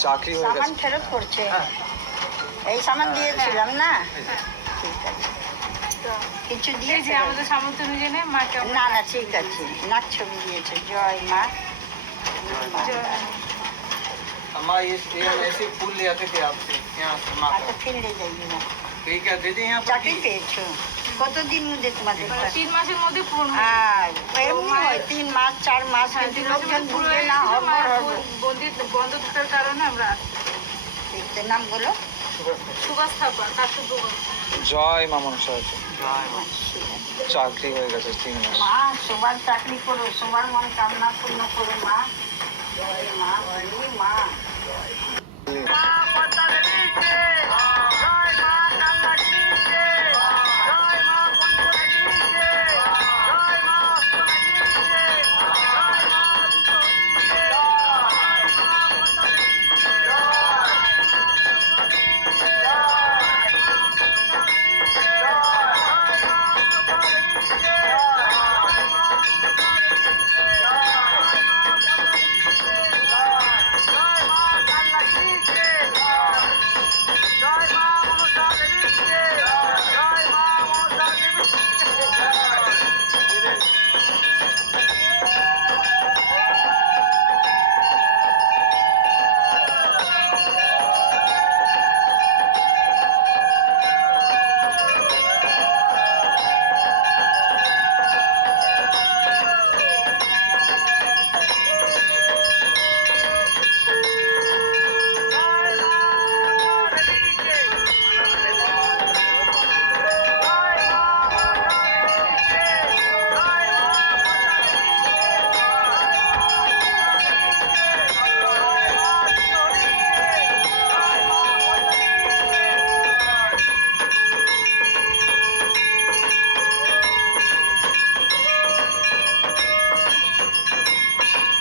চাকরি হয়ে সামান গেছে ফেরত করছে হ্যাঁ এই সামান দিয়েছিলাম না এই যে। ঠিক আছে তো কিছু এই যে দিয়েছে আমাদের সামর্থ্য অনুযায়ী নেই, মাকে আমরা- না না ঠিক আছে নাক ছবি দিয়েছে জয় মা জয়। अम्मा ये ये हम ऐसे फूल ले आते थे आपसे यहाँ से माँ আচ্ছা ফিরে যাইবে না ये क्या दे दें यहाँ पर চাকরি পেয়েছো কতদিন মধ্যে তোমাদের তিন মাসের মধ্যে পূর্ণ হ্যাঁ এমনি হয় তিন মাস চার মাস হ্যাঁ, কিন্তু লোকজন পুরো না মানে বন্দি বন্ধ থাকার কারণে আমরা নাম বলো। সুভাষ থাপা কাশ্যপগঞ্জ জয় মামন সহজ চাকরি হয়ে গেছে তিন মাস। মা সবার চাকরি করো সবার মন কামনা পূর্ণ করো মা। মা মা। কি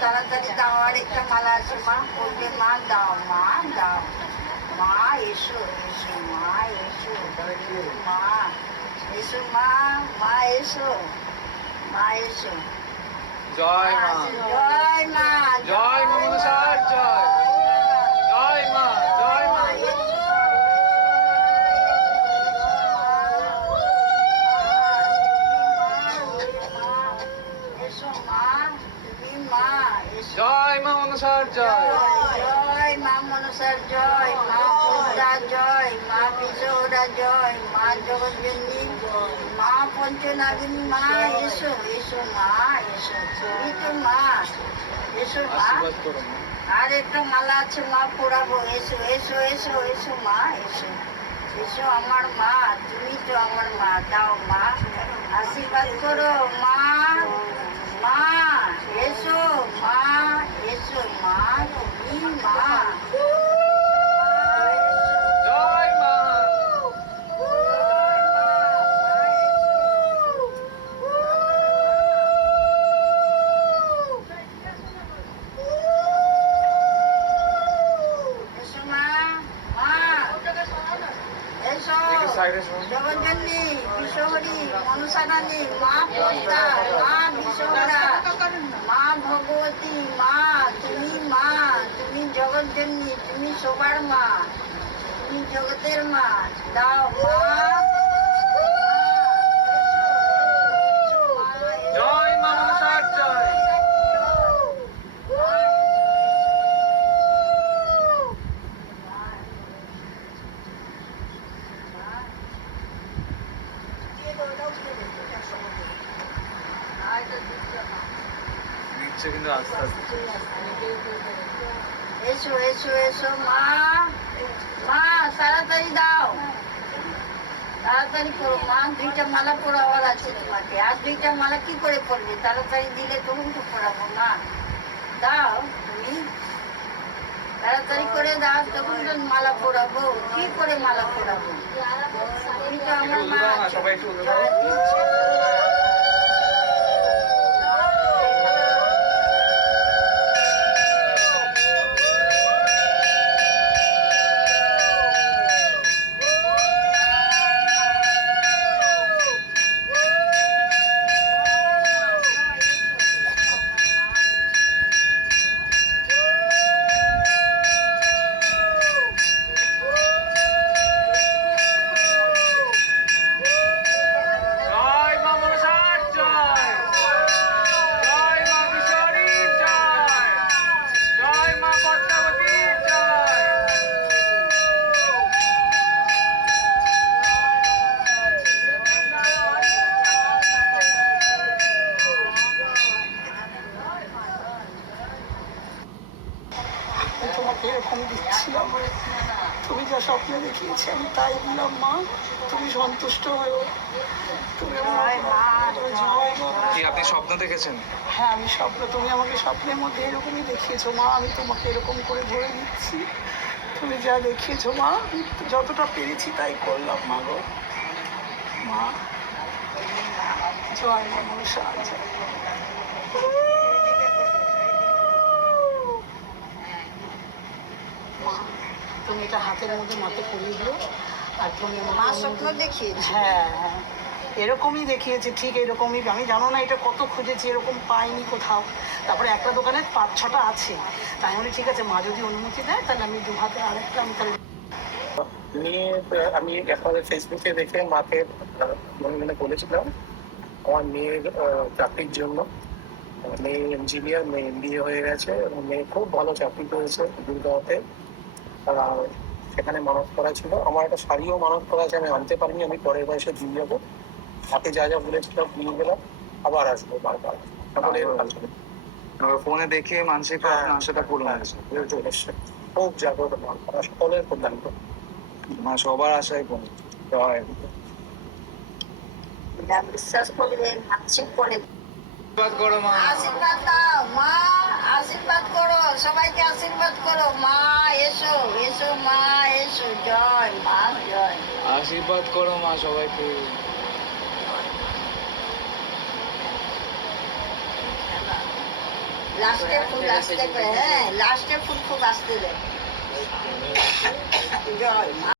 তাড়াতাড়ি দাও আর একটা মালা আছে মা। বলবে মা। দাও মা দাও মা এসো এসো মা এসো মা এসো মা মা এসো মা এসো জয় মা জয় মা জয় মা জয় জয়। মনসার জয়। জয় মা মনসার জয় মা পূজা জয় মা বিজোরা জয় মা জগজ্জনী মা পঞ্চনাগিনী মা এসো এসো মা এসো তুমি তো মা। এসো মা। আর একটা মালা আছে মা পড়াবো এসো এসো এসো এসো মা এসো। এসো আমার মা তুমি তো আমার মা দাও মা। আশীর্বাদ করো মা মা এসো মা। এসো মা তুমি মা জগজ্জনী বিশ্বহরি মনসারানী, মা পদ্মা মা বিশ্বহরা মা ভগবতী, মা, তুমি মা, তুমি জগজ্জনী তুমি সবার মা, তুমি জগতের মা, দাও মা জয় মা মনসার জয় দিচ্ছে কিন্তু আস্তে আস্তে। এসো এসো এসো মা। মা তাড়াতাড়ি দাও। তাড়াতাড়ি করো মা। দুইটা মালা পরাবার আছে তোমাকে। আর দুইটা মালা কি করে পরবে? তাড়াতাড়ি দিলে তখন তো পরাবো মা দাও তুমি। তাড়াতাড়ি করে দাও তখন তো মালা পরাবো। কি করে মালা পরাবো? তুমি আমার মা একটু উল্টো দাও না, আছো। সবাই একটু উল্টো যা দাও। দিচ্ছে জয় মা মনসার জয় জয় মা বিশ্বরীর জয় জয় মা পদ্মাবতীর জয় আমি তোমাকে এরকম দিচ্ছিলাম তুমি যা স্বপ্নে দেখিয়েছি আমি তাই দিলাম মা। তুমি সন্তুষ্ট হয়েও। তুমি আপনি স্বপ্ন দেখেছেন? হ্যাঁ আমি স্বপ্ন তুমি আমাকে স্বপ্নের মধ্যে এরকমই দেখিয়েছো মা। আমি তোমাকে এরকম করে ধরে দিচ্ছি তুমি যা দেখিয়েছো মা আমি যতটা পেরেছি তাই করলাম মা গো। মা জয় মা মনসা জয়। তুমি এটা হাতের মধ্যে মাথে পরিয়ে দিও আর তুমি মা স্বপ্ন দেখিয়েছে। হ্যাঁ হ্যাঁ। এরকমই দেখিয়েছে ঠিক এরকমই। আমি জানো না এটা কত খুঁজেছি এরকম পাইনি কোথাও। তারপরে একটা দোকানে পাঁচ ছটা আছে। তাই আমি বলি, ঠিক আছে মা যদি অনুমতি দেয় তাহলে আমি দু হাতে আরেকটা আমি তাহলে নিয়ে আমি একবার ফেসবুকে দেখে মাকে মনে মনে বলেছিলাম আমার মেয়ের চাকরির জন্য। মেয়ে ইঞ্জিনিয়ার মেয়ে এমবিএ হয়ে গেছে এবং মেয়ে খুব ভালো চাকরি করেছে দুর্গাতে। সেখানে মানত করা ছিল। আমার একটা শাড়িও মানত করা আছে আমি আনতে পারিনি আমি পরের বয়সে দিয়ে যাব। হাতে যা যা বলেছিলাম নিয়ে গেলাম আবার আসব বারবার। তাহলে ফোনে দেখে মানসিক হ্যাঁ। আপনার আশাটা পূরণ হয়েছে চলে খুব জাগ্রত মা সকলের কল্যাণ করে মা সবার আশাই পূরণ। জয়। বিশ্বাস করবে মানসিক করে। আশীর্বাদ করো মা। আশীর্বাদ দাও মা আশীর্বাদ করো সবাইকে আশীর্বাদ করো মা। এসো এসো মা এসো জয় মা জয়। আশীর্বাদ করো মা সবাইকে। লাস্টে ফুল আসতে হ্যাঁ লাস্টে ফুল খুব আসতে দেয় জয় মা